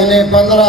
NA-15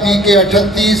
PK-38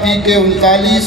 PK-39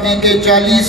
PK-40।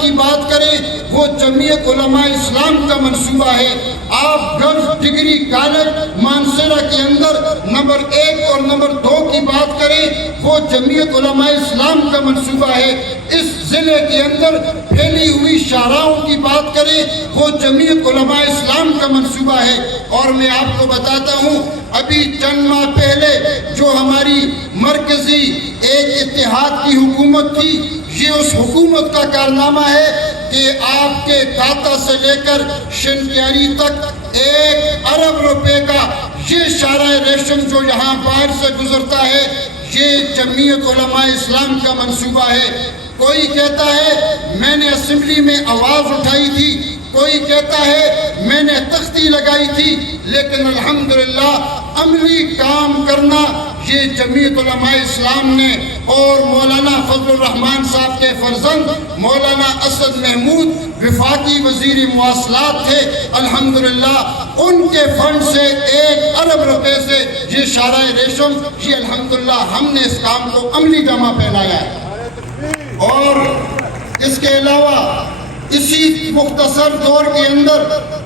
کی بات کریں وہ جمعیت علماء اسلام کا منصوبہ ہے. آپ گرلز ڈگری کالج مانسیرا کے اندر نمبر 1 اور نمبر 2 کی بات کریں وہ جمعیت علماء اسلام کا منصوبہ ہے. اس ضلع کے اندر پھیلی ہوئی شاہراہوں کی بات کریں وہ جمعیت علماء اسلام کا منصوبہ ہے. اور میں آپ کو بتاتا ہوں ابھی چند ماہ پہلے جو ہماری مرکزی ایک اتحاد کی حکومت تھی یہ اس حکومت کا کارنامہ ہے کہ آپ کے کاتا سے لے کر شنکیاری تک 1 ارب روپے کا یہ شاہراہ ریشم جو یہاں باہر سے گزرتا ہے یہ جمعیت علماء اسلام کا منصوبہ ہے. کوئی کہتا ہے میں نے اسمبلی میں آواز اٹھائی تھی, کوئی کہتا ہے میں نے تختی لگائی تھی, لیکن الحمدللہ عملی کام کرنا یہ جمعیت علماء اسلام نے اور مولانا فضل الرحمان صاحب کے فرزند مولانا اسد محمود وفاقی وزیر مواصلات تھے, الحمدللہ ان کے فنڈ سے 1 ارب روپے سے یہ شاہراہ ریشم یہ الحمدللہ ہم نے اس کام کو عملی جامہ پہنایا ہے. اور اس کے علاوہ اسی مختصر دور کے اندر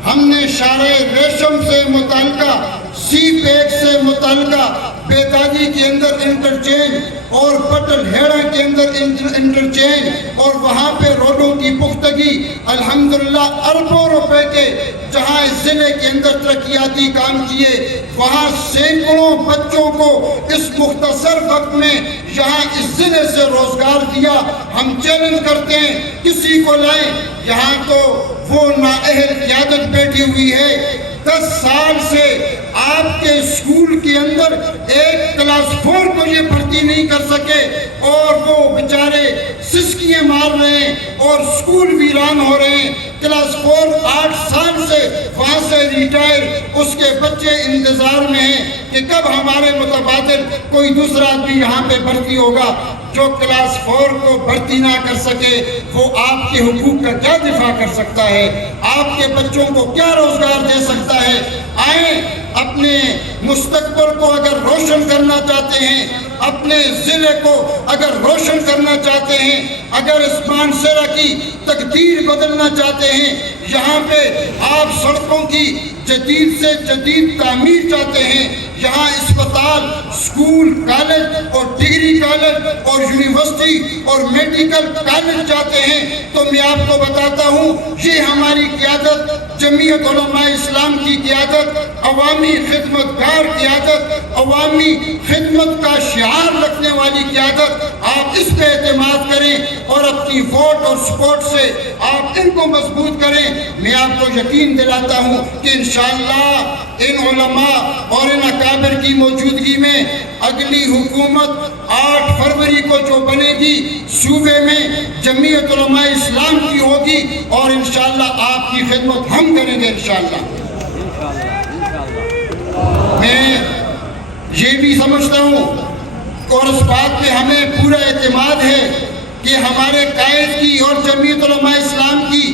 ہم نے شاہراہ ریشم سے متعلقہ سی پیک سے متعلقہ بیدادی کے اندر انٹرچینج اور پٹل ہیڑا کے اندر انٹرچینج اور وہاں پہ روڈوں کی پختگی الحمدللہ اربوں روپے کے جہاں اس ضلع کے اندر ترقیاتی کام کیے وہاں سینکڑوں بچوں کو اس مختصر وقت میں یہاں اس ضلع سے روزگار دیا. ہم چیلنج کرتے ہیں کسی کو لائیں, یہاں تو وہ نااہل قیادت بیٹھی ہوئی ہے 10 سال سے آپ کے اسکول کے اندر ایک کلاس 4 کو یہ بھرتی نہیں کر سکے اور وہ بیچارے سسکیاں مار رہے ہیں اور اسکول ویران ہو رہے ہیں. کلاس 4 8 سال سے وہاں سے ریٹائر, اس کے بچے انتظار میں ہیں کہ کب ہمارے متبادل کوئی دوسرا آدمی یہاں پہ بھرتی ہوگا. جو کلاس 4 کو بھرتی نہ کر سکے وہ آپ کے حقوق کا کیا دفاع کر سکتا ہے, آپ کے بچوں کو کیا روزگار دے سکتا ہے. آئیں اپنے مستقبل کو اگر روشن کرنا چاہتے ہیں, اپنے ضلع کو اگر روشن کرنا چاہتے ہیں, اگر اس مانسیرا کی تقدیر بدلنا چاہتے ہیں, یہاں پہ آپ سڑکوں کی جدید سے جدید تعمیر چاہتے ہیں, یہاں اسپتال, اسکول, کالج اور ڈگری کالج اور یونیورسٹی اور میڈیکل کالج چاہتے ہیں, تو میں آپ کو بتاتا ہوں یہ ہماری قیادت جمعیت علماء اسلام کی قیادت, عوامی خدمتگار قیادت, عوامی خدمت کا شعار رکھنے والی قیادت. آپ اس پہ اعتماد کریں اور اپنی ووٹ اور سپورٹ سے آپ ان کو مضبوط کریں. میں آپ کو یقین دلاتا ہوں کہ انشاءاللہ ان علماء اور ان اکابر کی موجودگی میں اگلی حکومت 8 فروری کو جو بنے گی صوبے میں جمعیت علماء اسلام کی ہوگی اور انشاءاللہ آپ کی خدمت ہم کریں گے انشاءاللہ. میں یہ بھی سمجھتا ہوں اور اس بات پہ ہمیں پورا اعتماد ہے کہ ہمارے قائد کی اور جمعیت علماء اسلام کی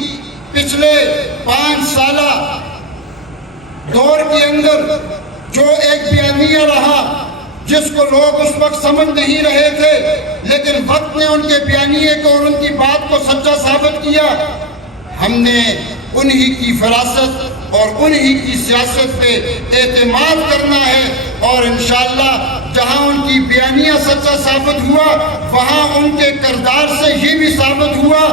پچھلے 5 سالہ دور کے اندر جو ایک بیانیہ رہا جس کو لوگ اس وقت سمجھ نہیں رہے تھے, لیکن وقت نے ان کے بیانیے کو اور ان کی بات کو سچا ثابت کیا. ہم نے انہی کی فراست اور انہی کی سیاست پہ اعتماد کرنا ہے اور انشاءاللہ جہاں ان کی بیانیہ سچا ثابت ہوا وہاں ان کے کردار سے یہ بھی ثابت ہوا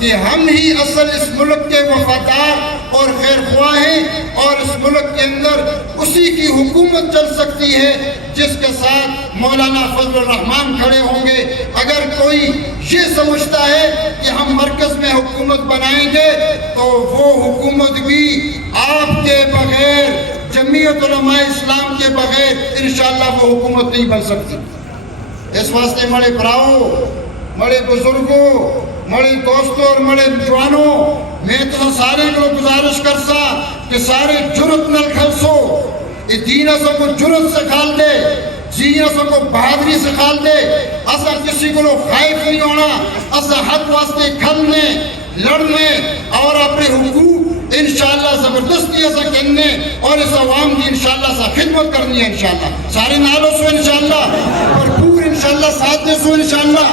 کہ ہم ہی اصل اس ملک کے وفادار اور خیر خواہ ہیں اور اس ملک کے اندر اسی کی حکومت چل سکتی ہے جس کے ساتھ مولانا فضل الرحمان کھڑے ہوں گے. اگر کوئی یہ سمجھتا ہے کہ ہم مرکز میں حکومت بنائیں گے تو وہ حکومت بھی آپ کے بغیر, جمعیت علماء اسلام کے بغیر انشاءاللہ وہ حکومت نہیں بن سکتی. اس واسطے مڑے براؤ, مڑے بزرگوں, مڑے دوستوں اور مڑے جوانوں, میں تو سارے کو گزارش کرسا کہ سارے جرت نل کھلسو, دینہ سو کو جرت سکھال دے, دینہ سو کو بہادری سکھال دے. اسا کسی کو خائف نہیں ہونا, اسا حق واسطے کھلنے, لڑنے اور اپنے حقوق انشاءاللہ زبردستی ایسا کرنے اور اس عوام کی انشاءاللہ سا خدمت کرنی ہے انشاءاللہ. سارے نالوں سو انشاءاللہ, بھرپور انشاءاللہ ساتھ دے سو انشاءاللہ.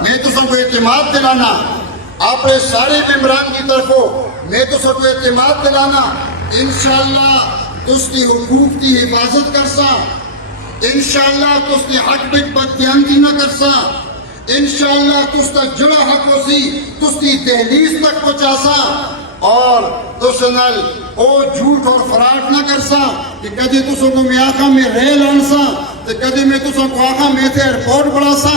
میں تو سب کو اعتماد دلانا اپنے سارے ممبران کی طرف ہو میں تو سب کو اعتماد دلانا انشاءاللہ تس کی حقوق کی حفاظت کرسا انشاءاللہ تس کی حق پہ بددیانتی نہ کرسا انشاءاللہ تس تک جڑا حق ہو سی تس کی دہلیز تک پہنچاسا اور تسنل او جھوٹ اور فراڈ نہ کرسا کہ کدی تسوں کو میں آخا میں ریل آنسا تو کدی میں تسوں کو آخا میں تھے ایئرپورٹ بڑھاسا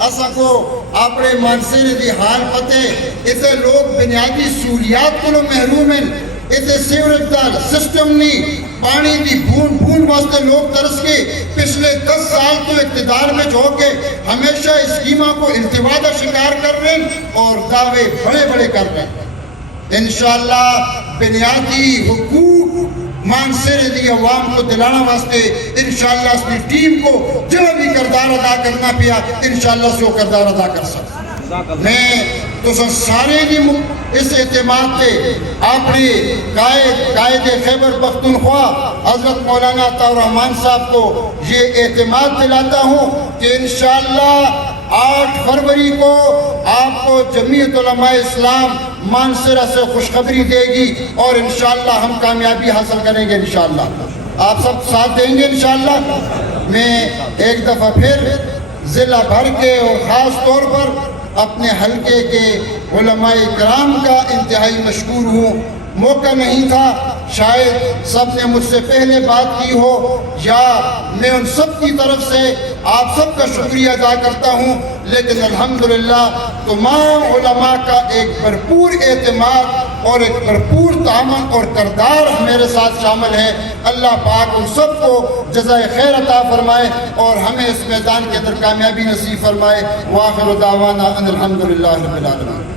ایسا کو اپنے منصر دی حال پتے اسے لوگ بنیادی سہولیات کو محروم ہیں اسے سیوریج دا سسٹم نہیں پانی دی بھون بھون واسطے لوگ ترس کے پچھلے 10 سال تو اقتدار میں جو کے ہمیشہ اسکیمہ کو التوا کا شکار کر رہے ہیں اور دعوے بڑے بڑے کر رہے ہیں انشاءاللہ بنیادی حقوق مانسر دی عوام کو دلانا واسطے انشاءاللہ اپنی ٹیم کو جو بھی کردار ادا کرنا پیا انشاءاللہ سے وہ کردار ادا کر سکتا میں تو سارے دی اس اعتماد پہ اپنے قائد خیبر پختونخوا حضرت مولانا عطا الرحمن صاحب کو یہ اعتماد دلاتا ہوں کہ انشاءاللہ 8 فروری کو آپ کو جمعیت علماء اسلام مانسرہ سے خوشخبری دے گی اور انشاءاللہ ہم کامیابی حاصل کریں گے انشاءاللہ آپ سب ساتھ دیں گے انشاءاللہ میں ایک دفعہ پھر ضلع بھر کے اور خاص طور پر اپنے حلقے کے علماء کرام کا انتہائی مشکور ہوں موقع نہیں تھا شاید سب نے مجھ سے پہلے بات کی ہو یا میں ان سب کی طرف سے آپ سب کا شکریہ ادا کرتا ہوں لیکن الحمدللہ تمام علماء کا ایک بھرپور اعتماد اور ایک بھرپور تعاون اور کردار میرے ساتھ شامل ہے اللہ پاک ان سب کو جزائے خیر عطا فرمائے اور ہمیں اس میدان کے اندر کامیابی نصیب فرمائے وآخر دعوانا ان الحمدللہ رب العالمین